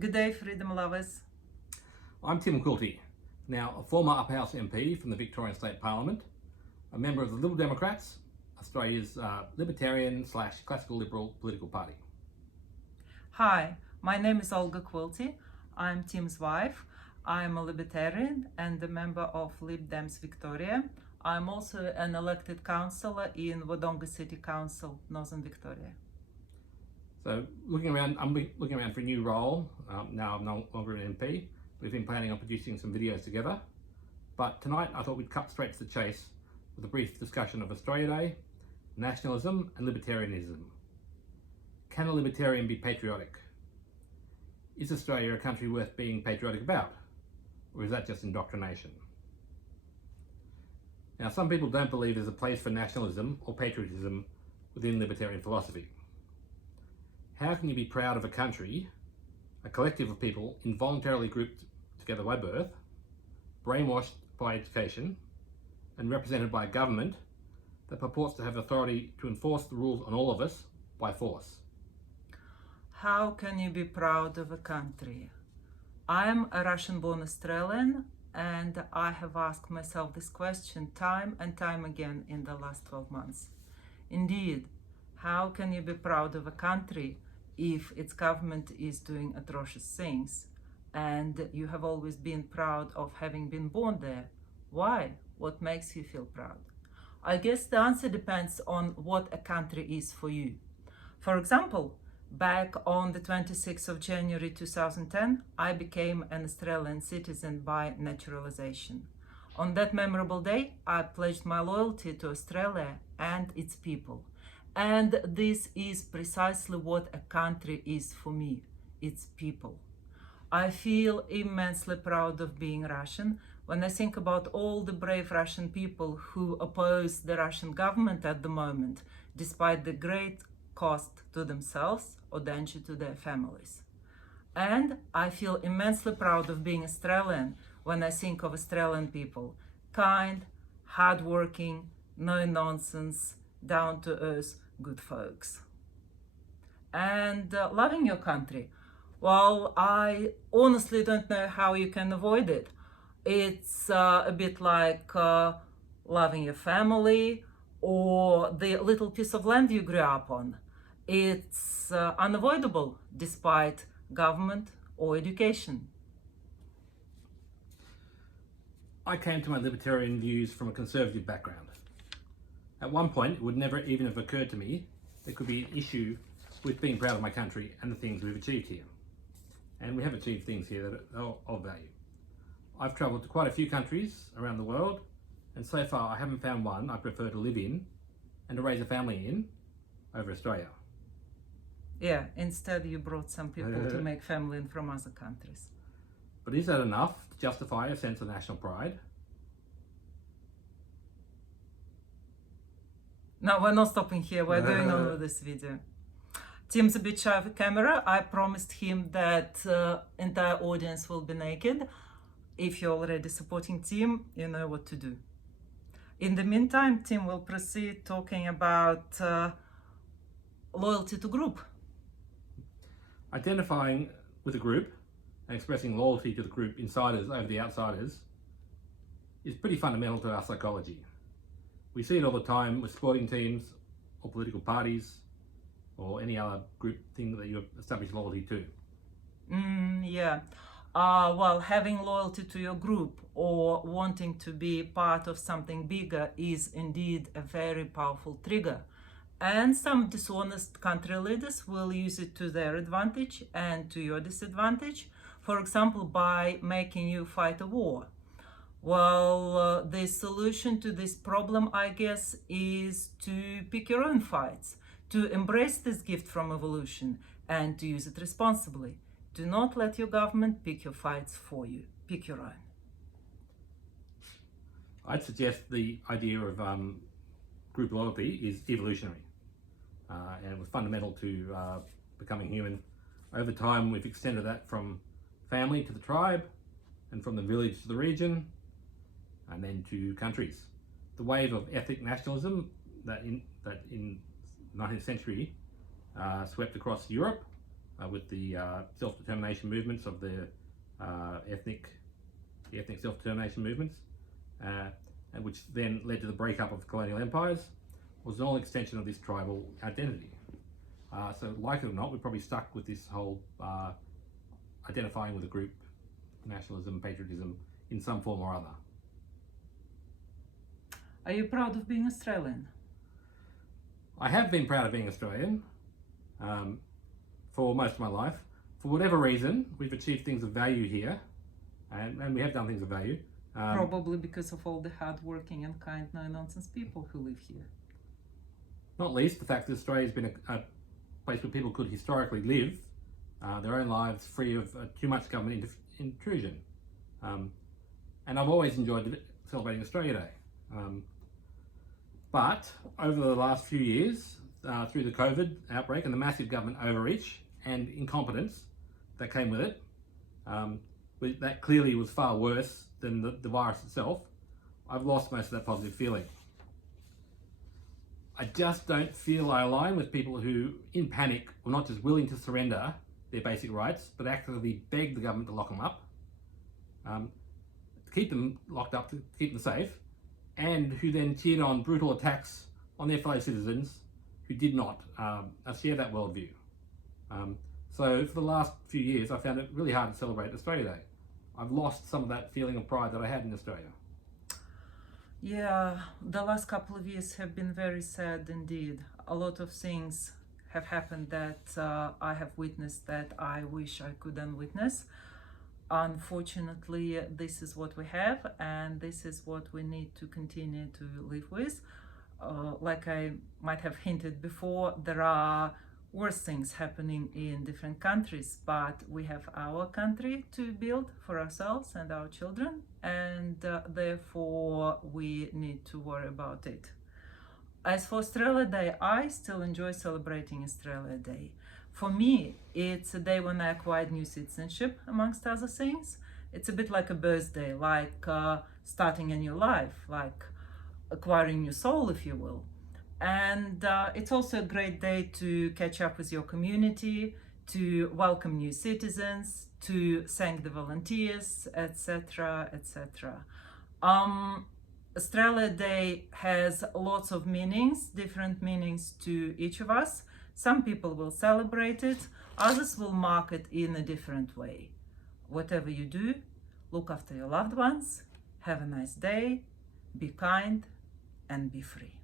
Good day, freedom lovers. I'm Tim Quilty, now a former Upper House MP from the Victorian State Parliament, a member of the Liberal Democrats, Australia's libertarian/classical liberal political party. Hi, my name is Olga Quilty. I'm Tim's wife. I'm a libertarian and a member of Lib Dems Victoria. I'm also an elected councillor in Wodonga City Council, Northern Victoria. So I'm looking around for a new role. Now I'm no longer an MP. We've been planning on producing some videos together. But tonight I thought we'd cut straight to the chase with a brief discussion of Australia Day, nationalism and libertarianism. Can a libertarian be patriotic? Is Australia a country worth being patriotic about? Or is that just indoctrination? Now, some people don't believe there's a place for nationalism or patriotism within libertarian philosophy. How can you be proud of a country, a collective of people involuntarily grouped together by birth, brainwashed by education, and represented by a government that purports to have authority to enforce the rules on all of us by force? How can you be proud of a country? I'm a Russian-born Australian, and I have asked myself this question time and time again in the last 12 months. Indeed, how can you be proud of a country if its government is doing atrocious things, and you have always been proud of having been born there? Why? What makes you feel proud? I guess the answer depends on what a country is for you. For example, back on the 26th of January 2010, I became an Australian citizen by naturalization. On that memorable day, I pledged my loyalty to Australia and its people. And this is precisely what a country is for me, its people. I feel immensely proud of being Russian when I think about all the brave Russian people who oppose the Russian government at the moment, despite the great cost to themselves or danger to their families. And I feel immensely proud of being Australian when I think of Australian people, kind, hardworking, no nonsense, down to earth, good folks. And loving your country, well, I honestly don't know how you can avoid it. It's a bit like loving your family or the little piece of land you grew up on. It's unavoidable despite government or education. I came to my libertarian views from a conservative background. At one point, it would never even have occurred to me there could be an issue with being proud of my country and the things we've achieved here. And we have achieved things here that are of value. I've travelled to quite a few countries around the world, and so far I haven't found one I prefer to live in and to raise a family in over Australia. Yeah, instead you brought some people to make family in from other countries. But is that enough to justify a sense of national pride? No, we're not stopping here. We're going on with this video. Tim's a bit shy of a camera. I promised him that entire audience will be naked. If you're already supporting Tim, you know what to do. In the meantime, Tim will proceed talking about loyalty to group. Identifying with a group and expressing loyalty to the group insiders over the outsiders is pretty fundamental to our psychology. We see it all the time with sporting teams or political parties or any other group thing that you establish loyalty to. Yeah. Well, having loyalty to your group or wanting to be part of something bigger is indeed a very powerful trigger. And some dishonest country leaders will use it to their advantage and to your disadvantage. For example, by making you fight a war. Well, the solution to this problem, I guess, is to pick your own fights, to embrace this gift from evolution and to use it responsibly. Do not let your government pick your fights for you. Pick your own. I'd suggest the idea of group loyalty is evolutionary and it was fundamental to becoming human. Over time, we've extended that from family to the tribe and from the village to the region and then to countries. The wave of ethnic nationalism that in the 19th century swept across Europe with the self-determination movements of the ethnic self-determination movements, and which then led to the breakup of colonial empires, was an all extension of this tribal identity. So like it or not, we're probably stuck with this whole identifying with a group, nationalism, patriotism, in some form or other. Are you proud of being Australian? I have been proud of being Australian for most of my life. For whatever reason, we've achieved things of value here, and we have done things of value. Probably because of all the hard-working and kind, no-nonsense people who live here. Not least the fact that Australia's been a place where people could historically live their own lives free of too much government intrusion. And I've always enjoyed celebrating Australia Day. But over the last few years, through the COVID outbreak and the massive government overreach and incompetence that came with it, that clearly was far worse than the virus itself, I've lost most of that positive feeling. I just don't feel I align with people who, in panic, were not just willing to surrender their basic rights, but actively begged the government to lock them up, to keep them locked up, to keep them safe, and who then cheered on brutal attacks on their fellow citizens who did not share that worldview. So for the last few years, I found it really hard to celebrate Australia Day. I've lost some of that feeling of pride that I had in Australia. Yeah, the last couple of years have been very sad indeed. A lot of things have happened that I have witnessed that I wish I couldn't witness. Unfortunately, this is what we have, and this is what we need to continue to live with. Like I might have hinted before, there are worse things happening in different countries, but we have our country to build for ourselves and our children, and therefore we need to worry about it. As for Australia Day, I still enjoy celebrating Australia Day. For me, it's a day when I acquired new citizenship, amongst other things. It's a bit like a birthday, like starting a new life, like acquiring new soul, if you will. And it's also a great day to catch up with your community, to welcome new citizens, to thank the volunteers, etc., etc. Australia Day has lots of meanings, different meanings to each of us. Some people will celebrate it, others will mark it in a different way. Whatever you do, look after your loved ones, have a nice day, be kind, and be free.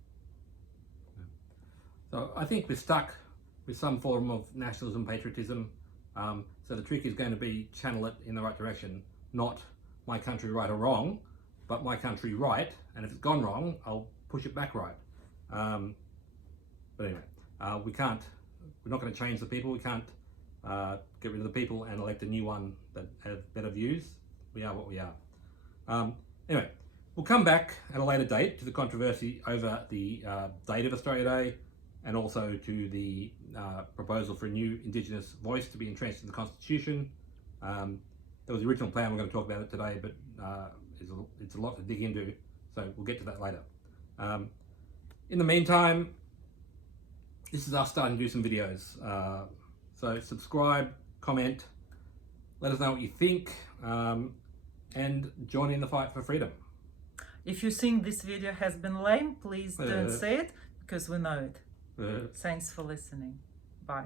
So I think we're stuck with some form of nationalism, patriotism. So the trick is going to be channel it in the right direction, not my country right or wrong, but my country right, and if it's gone wrong, I'll push it back right. But anyway, we're not going to change the people. We can't get rid of the people and elect a new one that has better views. We are what we are. Anyway, we'll come back at a later date to the controversy over the date of Australia Day, and also to the proposal for a new Indigenous voice to be entrenched in the Constitution. That was the original plan. We're going to talk about it today, but it's a lot to dig into, so we'll get to that later. In the meantime, this is us starting to do some videos. So subscribe, comment, let us know what you think, and join in the fight for freedom. If you think this video has been lame, please don't say it, because we know it. Thanks for listening. Bye.